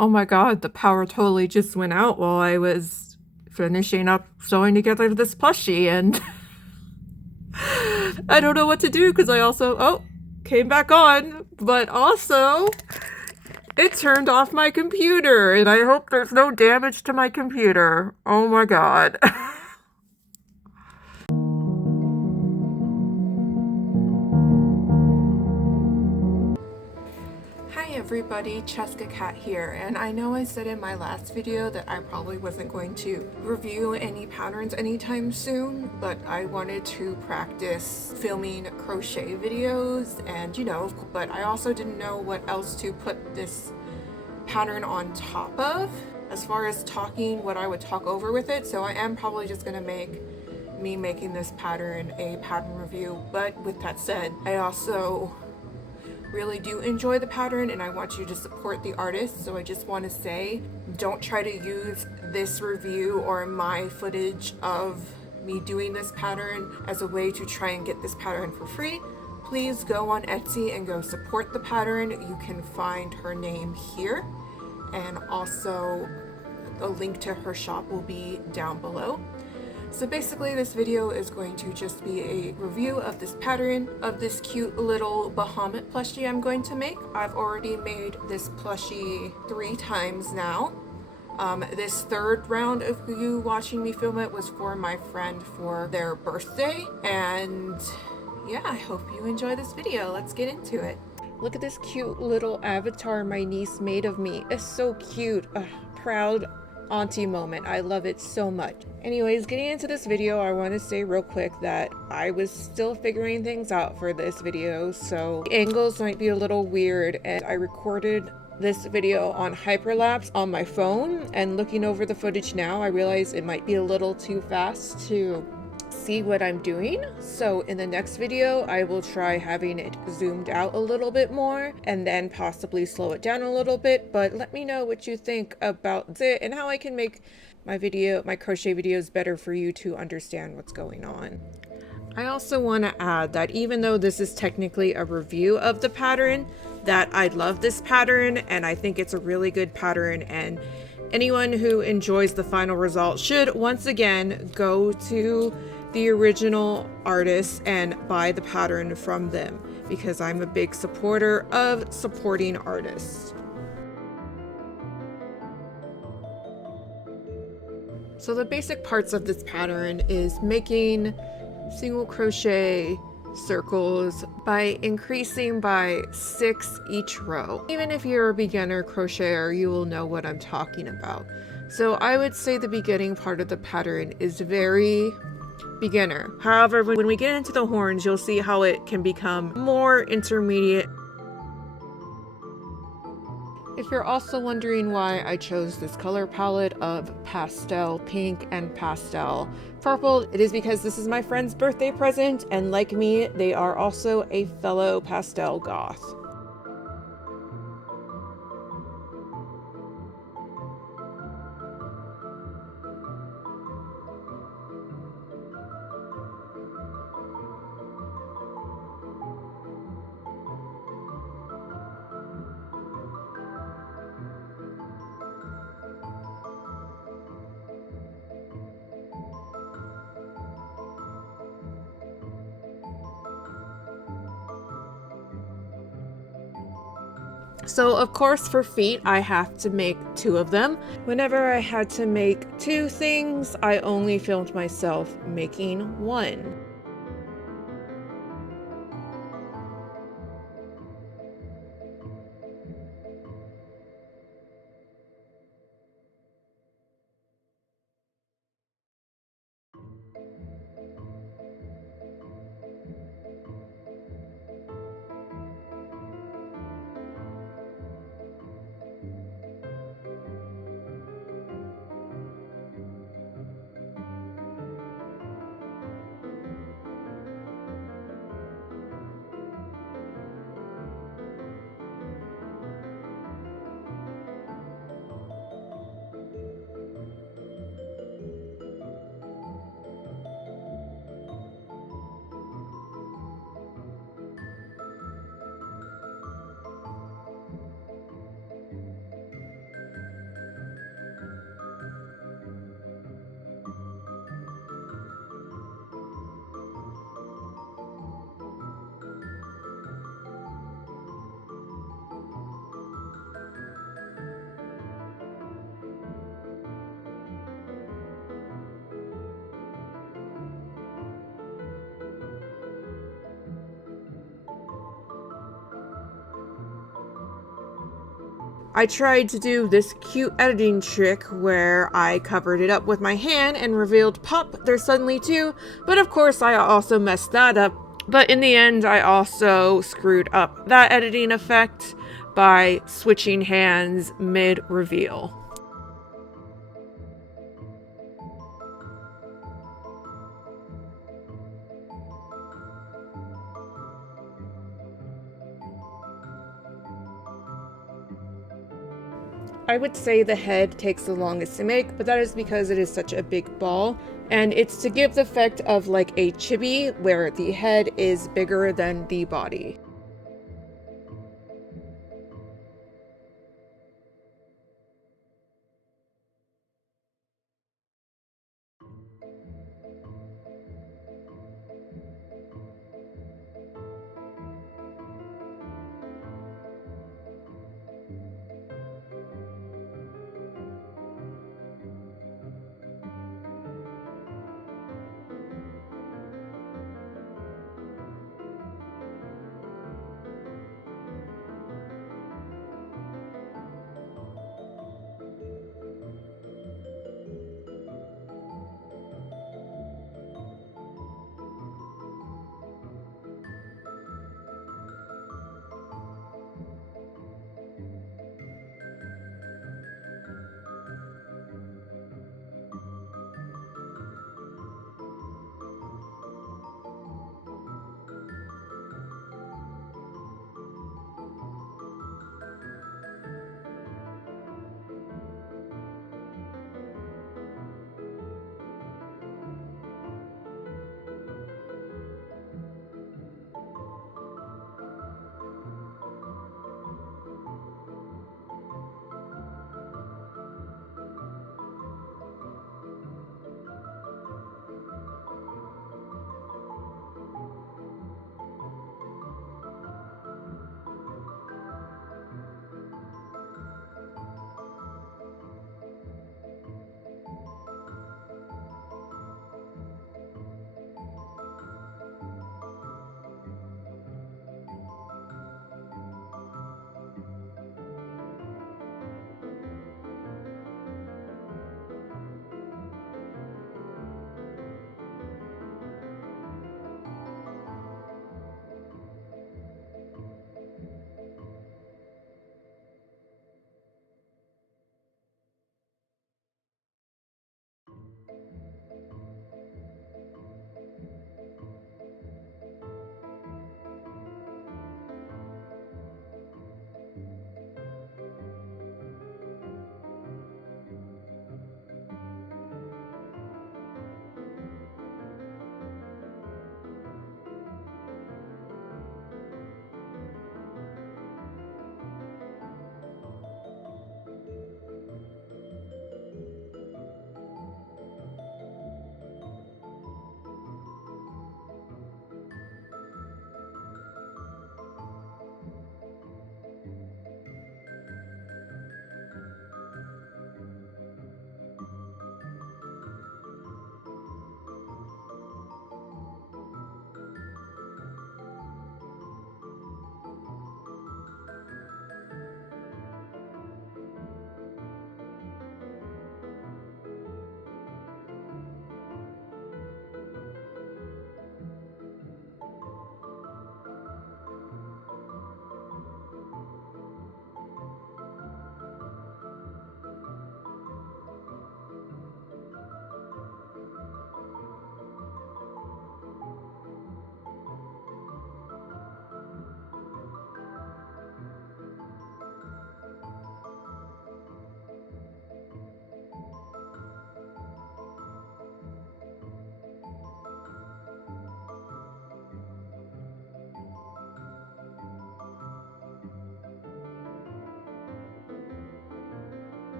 Oh my god, the power totally just went out while I was finishing up sewing together this plushie, and I don't know what to do because I also came back on, but also it turned off my computer, and I hope there's no damage to my computer. Oh my god. Hi everybody, Cheska Cat here, and I know I said in my last video that I probably wasn't going to review any patterns anytime soon, but I wanted to practice filming crochet videos and but I also didn't know what else to put this pattern on top of as far as talking what I would talk over with it, so I am probably just going to make me making this pattern a pattern review. But with that said, I also really do enjoy the pattern and I want you to support the artist, so I just want to say, don't try to use this review or my footage of me doing this pattern as a way to try and get this pattern for free. Please go on Etsy and go support the pattern. You can find her name here, and also a link to her shop will be down below. So basically this video is going to just be a review of this pattern of this cute little Baphomet plushie I'm going to make. I've already made this plushie 3 times now. This third round of you watching me film it was for my friend for their birthday, and yeah, I hope you enjoy this video. Let's get into it. Look at this cute little avatar my niece made of me. It's so cute. Proud auntie moment. I love it so much. Anyways, getting into this video, I want to say real quick that I was still figuring things out for this video, so the angles might be a little weird, and I recorded this video on hyperlapse on my phone, and looking over the footage now, I realize it might be a little too fast to see what I'm doing. So in the next video, I will try having it zoomed out a little bit more and then possibly slow it down a little bit. But let me know what you think about it and how I can make my crochet videos better for you to understand what's going on. I also want to add that even though this is technically a review of the pattern, that I love this pattern and I think it's a really good pattern, and anyone who enjoys the final result should once again go to the original artists and buy the pattern from them, because I'm a big supporter of supporting artists. So the basic parts of this pattern is making single crochet circles by increasing by 6 each row. Even if you're a beginner crocheter, you will know what I'm talking about. So I would say the beginning part of the pattern is very beginner. However, when we get into the horns, you'll see how it can become more intermediate. If you're also wondering why I chose this color palette of pastel pink and pastel purple, it is because this is my friend's birthday present, and like me, they are also a fellow pastel goth. So of course for feet, I have to make 2 of them. Whenever I had to make 2 things, I only filmed myself making 1. I tried to do this cute editing trick where I covered it up with my hand and revealed pop there suddenly too, but of course I also messed that up. But in the end, I also screwed up that editing effect by switching hands mid-reveal. I would say the head takes the longest to make, but that is because it is such a big ball, and it's to give the effect of like a chibi where the head is bigger than the body.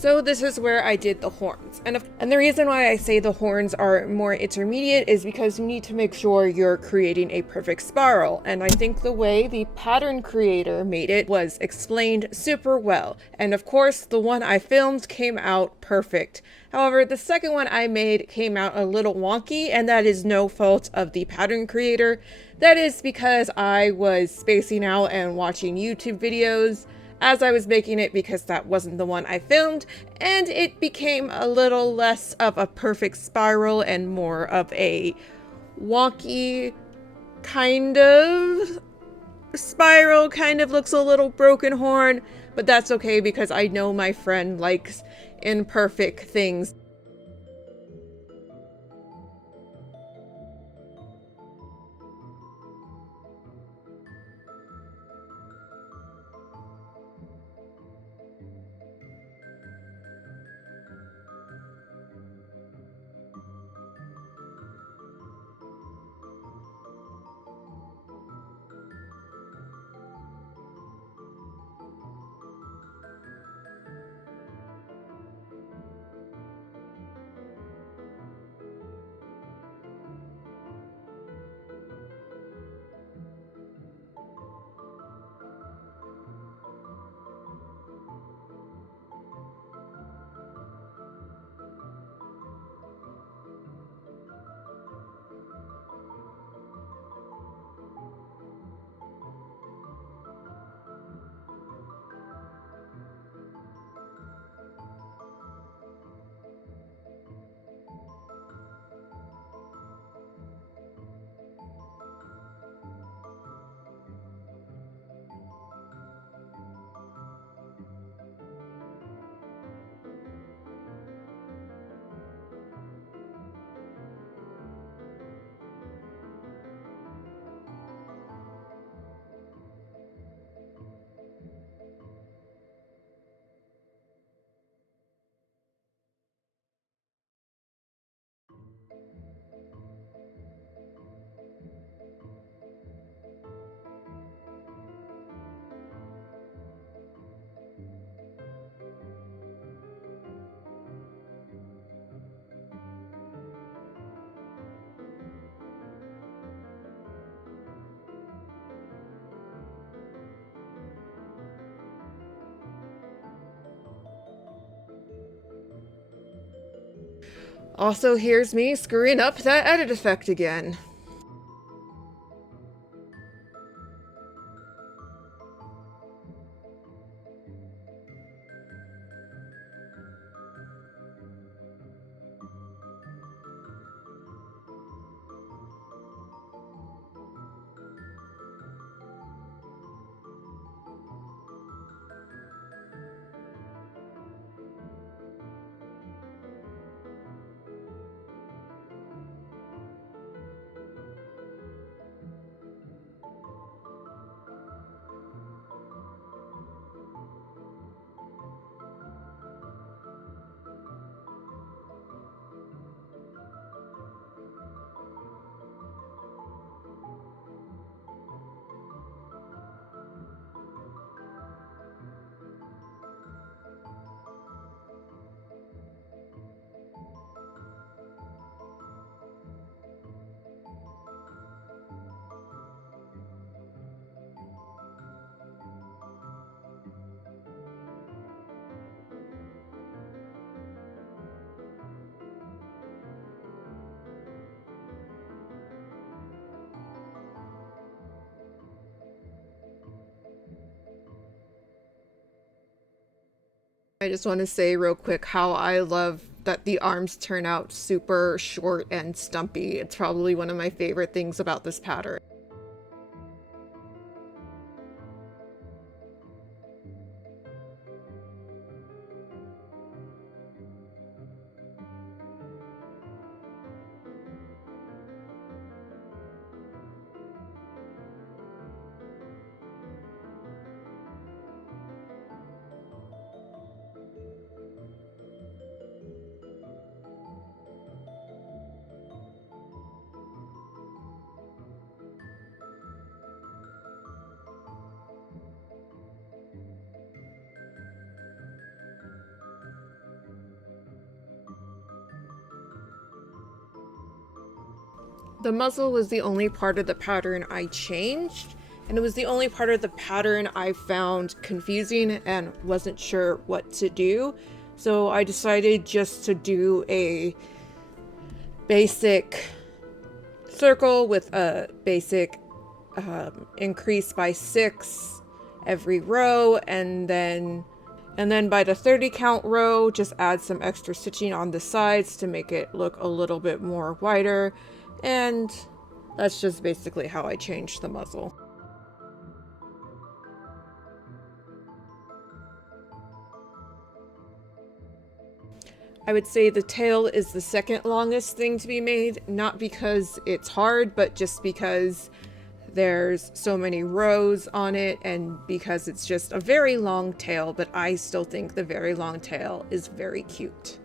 So this is where I did the horns. And the reason why I say the horns are more intermediate is because you need to make sure you're creating a perfect spiral. And I think the way the pattern creator made it was explained super well. And of course, the one I filmed came out perfect. However, the second one I made came out a little wonky, and that is no fault of the pattern creator. That is because I was spacing out and watching YouTube videos as I was making it, because that wasn't the one I filmed, and it became a little less of a perfect spiral and more of a wonky kind of spiral. Kind of looks a little broken horn, but that's okay because I know my friend likes imperfect things. Also, here's me screwing up that edit effect again. I just want to say real quick how I love that the arms turn out super short and stumpy. It's probably one of my favorite things about this pattern. The muzzle was the only part of the pattern I changed, and it was the only part of the pattern I found confusing and wasn't sure what to do. So I decided just to do a basic circle with a basic increase by 6 every row, and then by the 30 count row just add some extra stitching on the sides to make it look a little bit more wider. And that's just basically how I changed the muzzle. I would say the tail is the second longest thing to be made, not because it's hard, but just because there's so many rows on it and because it's just a very long tail, but I still think the very long tail is very cute.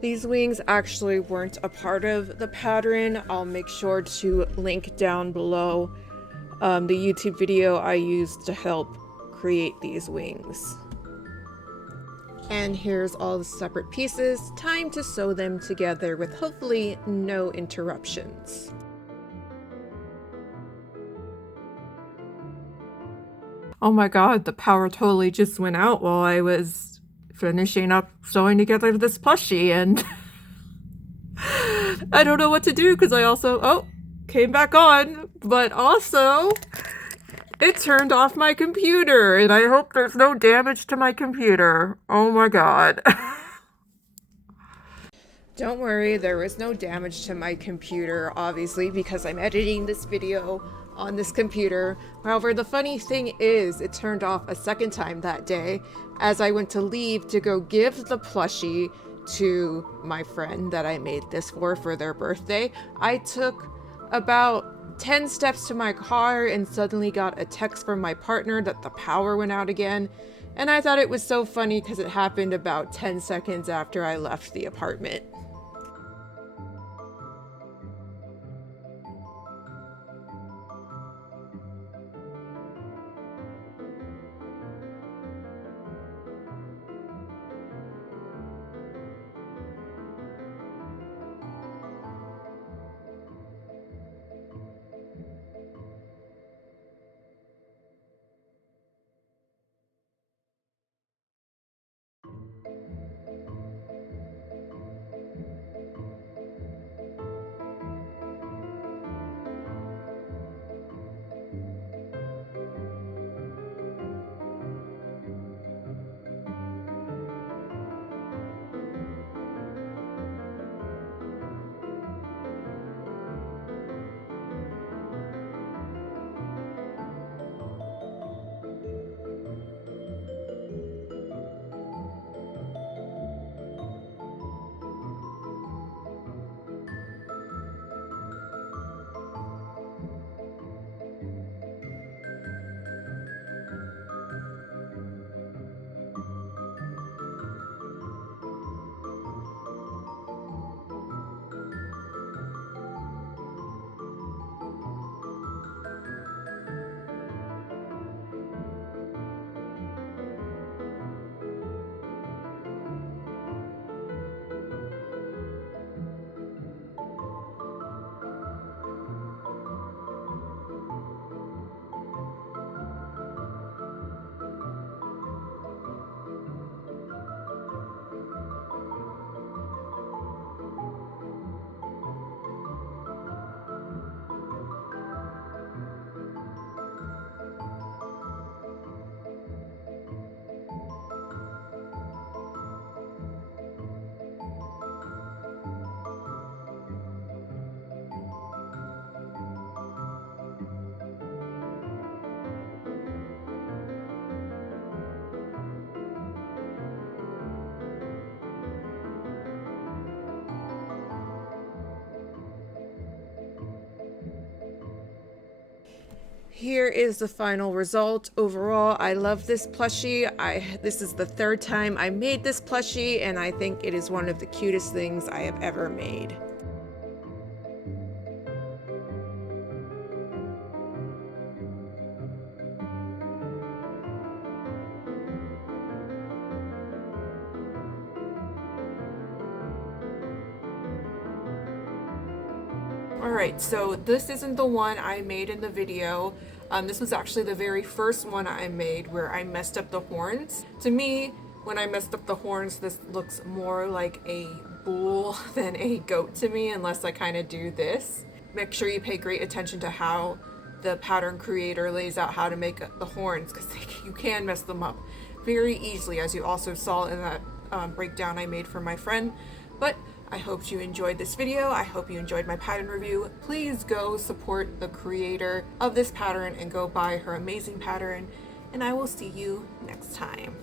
These wings actually weren't a part of the pattern. I'll make sure to link down below the YouTube video I used to help create these wings. And here's all the separate pieces. Time to sew them together with hopefully no interruptions. Oh my god, the power totally just went out while I was finishing up sewing together this plushie, and I don't know what to do because I also, came back on, but also it turned off my computer, and I hope there's no damage to my computer. Oh my god. Don't worry, there was no damage to my computer, obviously, because I'm editing this video on this computer. However, the funny thing is, it turned off a second time that day as I went to leave to go give the plushie to my friend that I made this for their birthday. I took about 10 steps to my car and suddenly got a text from my partner that the power went out again. And I thought it was so funny because it happened about 10 seconds after I left the apartment. Here is the final result. Overall, I love this plushie. This is the third time I made this plushie, and I think it is one of the cutest things I have ever made. Alright, so this isn't the one I made in the video. This was actually the very first one I made where I messed up the horns. To me, when I messed up the horns, this looks more like a bull than a goat to me, unless I kind of do this. Make sure you pay great attention to how the pattern creator lays out how to make the horns, because you can mess them up very easily, as you also saw in that breakdown I made for my friend. But I hope you enjoyed this video. I hope you enjoyed my pattern review. Please go support the creator of this pattern and go buy her amazing pattern, and I will see you next time.